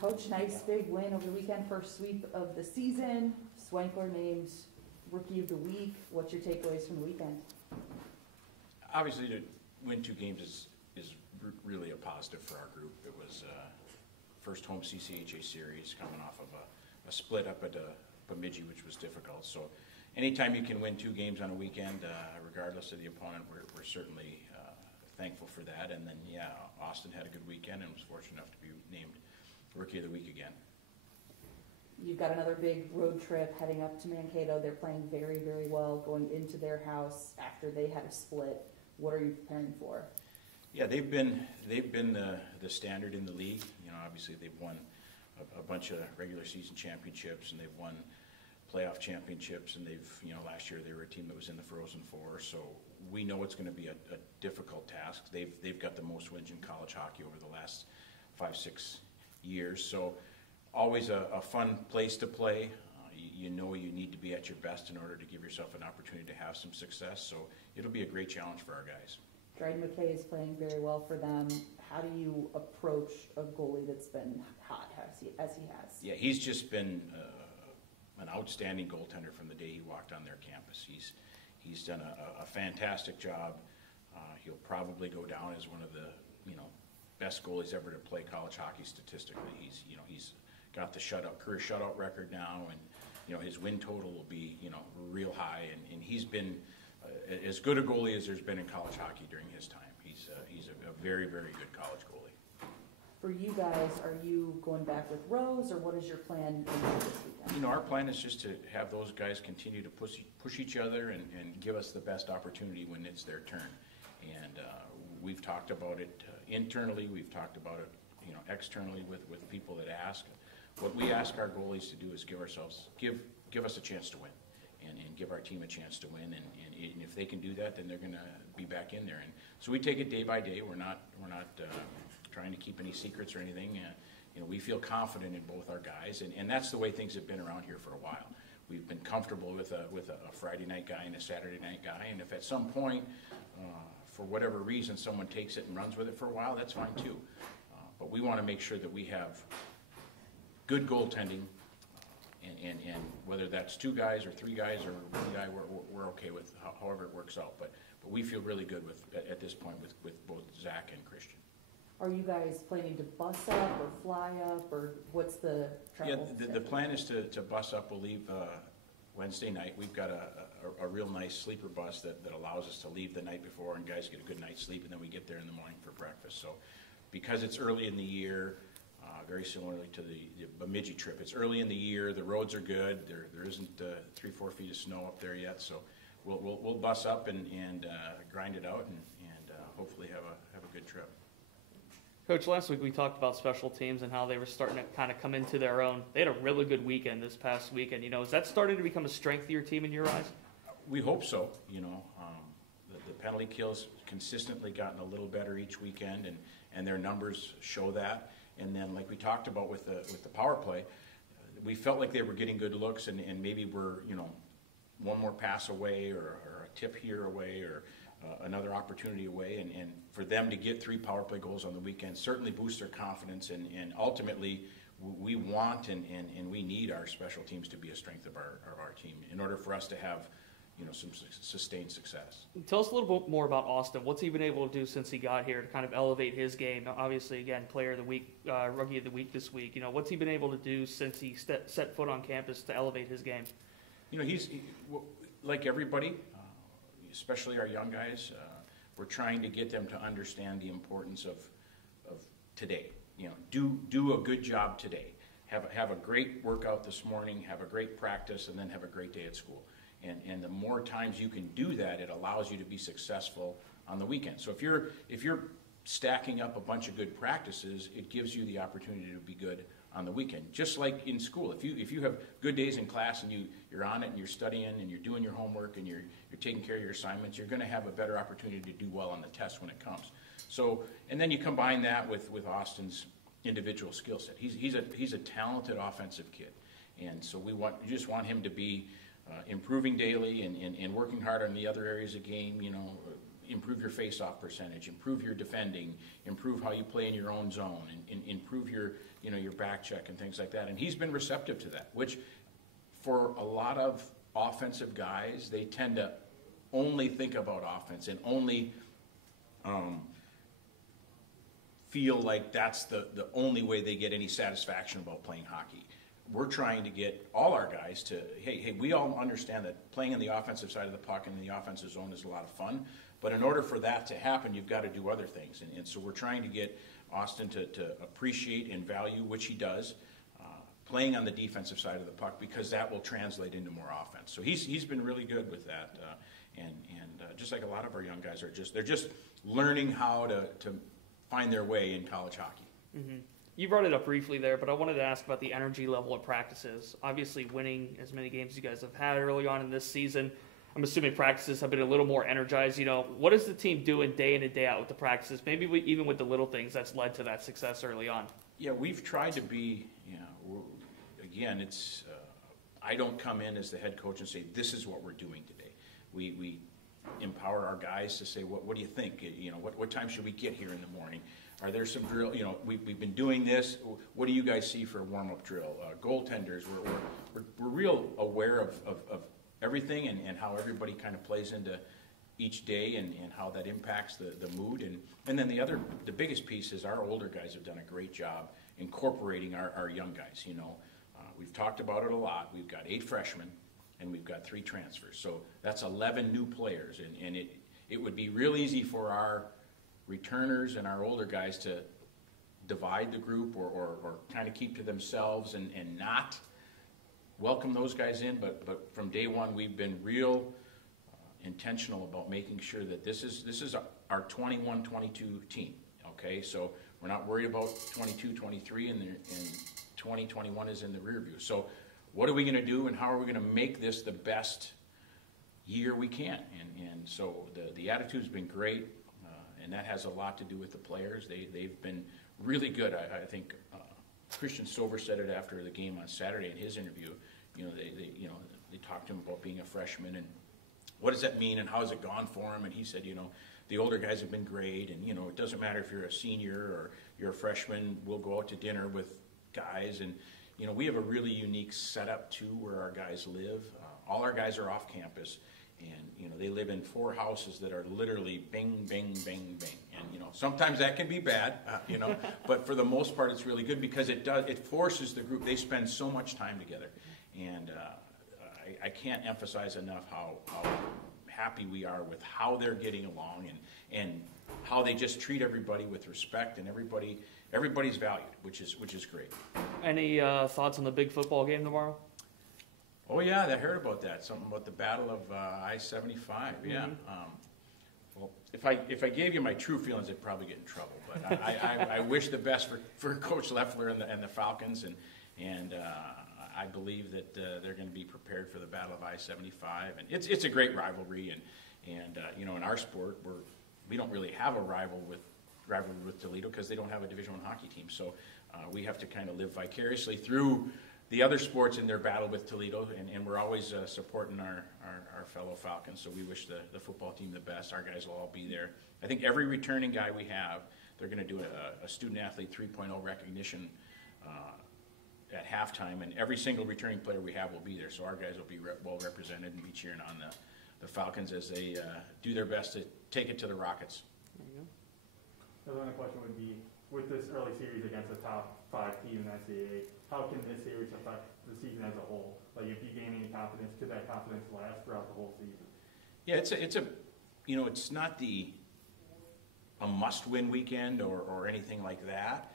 Coach, nice big win over the weekend, first sweep of the season. Swankler named Rookie of the Week. What's your takeaways from the weekend? Obviously, to win 2 games is really a positive for our group. It was first home CCHA series coming off of a split up at Bemidji, which was difficult. So anytime you can win 2 games on a weekend, regardless of the opponent, we're certainly thankful for that. And then, yeah, Austin had a good weekend and was fortunate enough to be named Rookie of the Week again. You've got another big road trip heading up to Mankato. They're playing very, very well going into their house after they had a split. What are you preparing for? Yeah, they've been the standard in the league. You know, obviously they've won a bunch of regular season championships and they've won playoff championships, and last year they were a team that was in the Frozen Four. So we know it's going to be a difficult task. They've got the most wins in college hockey over the last 5-6 years. So always a fun place to play. You know you need to be at your best in order to give yourself an opportunity to have some success. So it'll be a great challenge for our guys. Dryden McKay is playing very well for them. How do you approach a goalie that's been hot as he has? Yeah, he's just been an outstanding goaltender from the day he walked on their campus. He's done a fantastic job. He'll probably go down as one of the best goalies ever to play college hockey statistically. He's got the career shutout record now, and his win total will be real high, and he's been as good a goalie as there's been in college hockey during his time. He's a very, very good college goalie. For you guys, are you going back with Rose, or what is your plan this weekend? Our plan is just to have those guys continue to push each other and give us the best opportunity when it's their turn. And we've talked about it internally. We've talked about it, externally with people that ask. What we ask our goalies to do is give us a chance to win, and give our team a chance to win. And if they can do that, then they're going to be back in there. And so we take it day by day. We're not trying to keep any secrets or anything. We feel confident in both our guys, and that's the way things have been around here for a while. We've been comfortable with a Friday night guy and a Saturday night guy, and if at some point, for whatever reason, someone takes it and runs with it for a while, that's fine too. But we want to make sure that we have good goaltending, and whether that's 2 guys or 3 guys or 1 guy, we're okay with however it works out. But we feel really good at this point with both Zach and Christian. Are you guys planning to bus up or fly up, or what's the travel? Yeah, the plan is to bus up. We'll leave Wednesday night. We've got a real nice sleeper bus that allows us to leave the night before, and guys get a good night's sleep, and then we get there in the morning for breakfast. So because it's early in the year, very similarly to the Bemidji trip, it's early in the year, the roads are good, there isn't 3-4 feet of snow up there yet, so we'll bus up and grind it out and hopefully have a good trip. Coach, last week we talked about special teams and how they were starting to kind of come into their own. They had a really good weekend this past weekend. Is that starting to become a strength of your team in your eyes? We hope so. The penalty kills consistently gotten a little better each weekend, and their numbers show that. And then, like we talked about with the power play, we felt like they were getting good looks, and maybe we're one more pass away or a tip here away or another opportunity away, and for them to get 3 power play goals on the weekend certainly boosts their confidence, and ultimately we want and we need our special teams to be a strength of our team in order for us to have some sustained success. Tell us a little bit more about Austin. What's he been able to do since he got here to kind of elevate his game? Now, obviously, again, player of the week, rookie of the week this week. What's he been able to do since he set foot on campus to elevate his game? He's like everybody, especially our young guys. We're trying to get them to understand the importance of today. Do a good job today. Have a great workout this morning. Have a great practice, and then have a great day at school. And the more times you can do that, it allows you to be successful on the weekend. So if you're stacking up a bunch of good practices, it gives you the opportunity to be good on the weekend. Just like in school, if you have good days in class and you're on it and you're studying and you're doing your homework and you're taking care of your assignments, you're going to have a better opportunity to do well on the test when it comes. So, and then you combine that with Austin's individual skill set. He's a talented offensive kid, and so you just want him to be improving daily and working hard on the other areas of game. improve your face-off percentage, improve your defending, improve how you play in your own zone, and improve your, your back check and things like that. And he's been receptive to that, which for a lot of offensive guys, they tend to only think about offense and only feel like that's the only way they get any satisfaction about playing hockey. We're trying to get all our guys to, hey, we all understand that playing in the offensive side of the puck and in the offensive zone is a lot of fun, but in order for that to happen, you've got to do other things. And so we're trying to get Austin to appreciate and value, which he does, playing on the defensive side of the puck, because that will translate into more offense. So he's been really good with that, and just like a lot of our young guys they're just learning how to find their way in college hockey. Mm-hmm. You brought it up briefly there, but I wanted to ask about the energy level of practices. Obviously, winning as many games as you guys have had early on in this season, I'm assuming practices have been a little more energized. What is the team doing day in and day out with the practices? Maybe even with the little things that's led to that success early on. Yeah, we've tried to be, again, it's, I don't come in as the head coach and say, this is what we're doing today. We empower our guys to say, what do you think? What time should we get here in the morning? Are there some drill? We've been doing this. What do you guys see for a warm-up drill? Goaltenders, we're real aware of everything and how everybody kind of plays into each day and how that impacts the mood. And then the biggest piece is our older guys have done a great job incorporating our young guys. We've talked about it a lot. We've got 8 freshmen and we've got 3 transfers. So that's 11 new players, and it would be real easy for our returners and our older guys to divide the group or kind of keep to themselves and not welcome those guys in. But from day one, we've been real intentional about making sure that this is our 21-22 team. Okay, so we're not worried about 22-23 and 2021 is in the rear view. So what are we going to do, and how are we going to make this the best year we can? And so the attitude's been great. And that has a lot to do with the players. They've been really good. I think Christian Stover said it after the game on Saturday in his interview. They talked to him about being a freshman and what does that mean and how has it gone for him. And he said, the older guys have been great, and it doesn't matter if you're a senior or you're a freshman. We'll go out to dinner with guys, and we have a really unique setup too where our guys live. All our guys are off campus. And, they live in 4 houses that are literally bing, bing, bing, bing. And, sometimes that can be bad, but for the most part it's really good because it forces the group. They spend so much time together. And I can't emphasize enough how happy we are with how they're getting along and how they just treat everybody with respect, and everybody's valued, which is great. Any thoughts on the big football game tomorrow? Oh yeah, I heard about that. Something about the Battle of I-75. Yeah. Mm-hmm. Well, if I gave you my true feelings, I'd probably get in trouble. But I wish the best for Coach Leffler and the Falcons, and I believe that they're going to be prepared for the Battle of I-75. And it's a great rivalry, and in our sport we don't really have a rivalry with Toledo because they don't have a Division I hockey team. So we have to kind of live vicariously through the other sports in their battle with Toledo, and we're always supporting our fellow Falcons, so we wish the football team the best. Our guys will all be there. I think every returning guy we have, they're going to do a student-athlete 3.0 recognition at halftime, and every single returning player we have will be there, so our guys will be well represented and be cheering on the Falcons as they do their best to take it to the Rockets. There you go. The other question would be, with this early series against the top 5 team in the NCAA, how can this series affect the season as a whole? Like, if you gain any confidence, could that confidence last throughout the whole season? Yeah, it's not a must-win weekend or anything like that.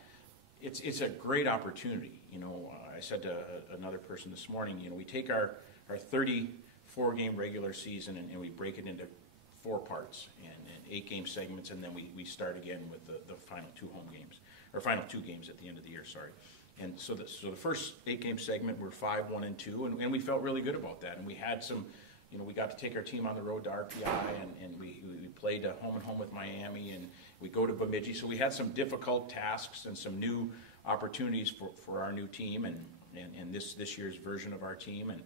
It's a great opportunity. I said to another person this morning, we take our 34-game regular season and we break it into 4 parts and 8-game segments, and then we start again with the final 2 home games, or final 2 games at the end of the year, sorry. And so the first 8-game segment, we're 5-1-2, and we felt really good about that. And we had some, we got to take our team on the road to RPI, and we played home and home with Miami, and we go to Bemidji. So we had some difficult tasks and some new opportunities for our new team and this year's version of our team. And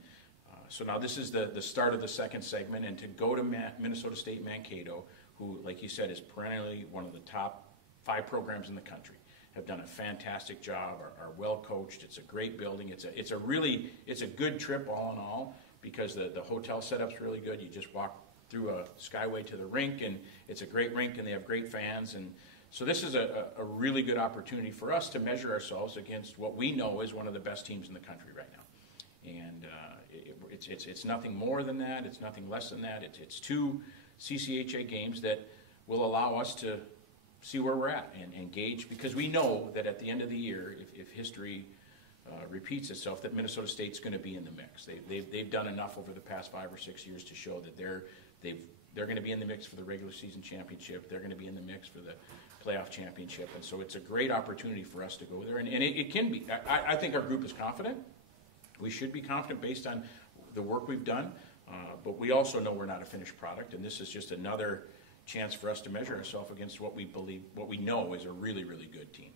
so now this is the start of the second segment, and to go to Minnesota State Mankato, who, like you said, is perennially one of the top 5 programs in the country, have done a fantastic job, are well coached. It's a great building. It's a good trip all in all, because the hotel setup's really good. You just walk through a skyway to the rink, and it's a great rink, and they have great fans. And so this is a really good opportunity for us to measure ourselves against what we know is one of the best teams in the country right now. And it's nothing more than that. It's nothing less than that. It's 2 CCHA games that will allow us to see where we're at and gauge, because we know that at the end of the year, if history repeats itself, that Minnesota State's going to be in the mix. They've done enough over the past 5 or 6 years to show that they're going to be in the mix for the regular season championship. They're going to be in the mix for the playoff championship, and so it's a great opportunity for us to go there, and it can be. I think our group is confident. We should be confident based on the work we've done, but we also know we're not a finished product, and this is just another chance for us to measure ourselves against what we know is a really, really good team.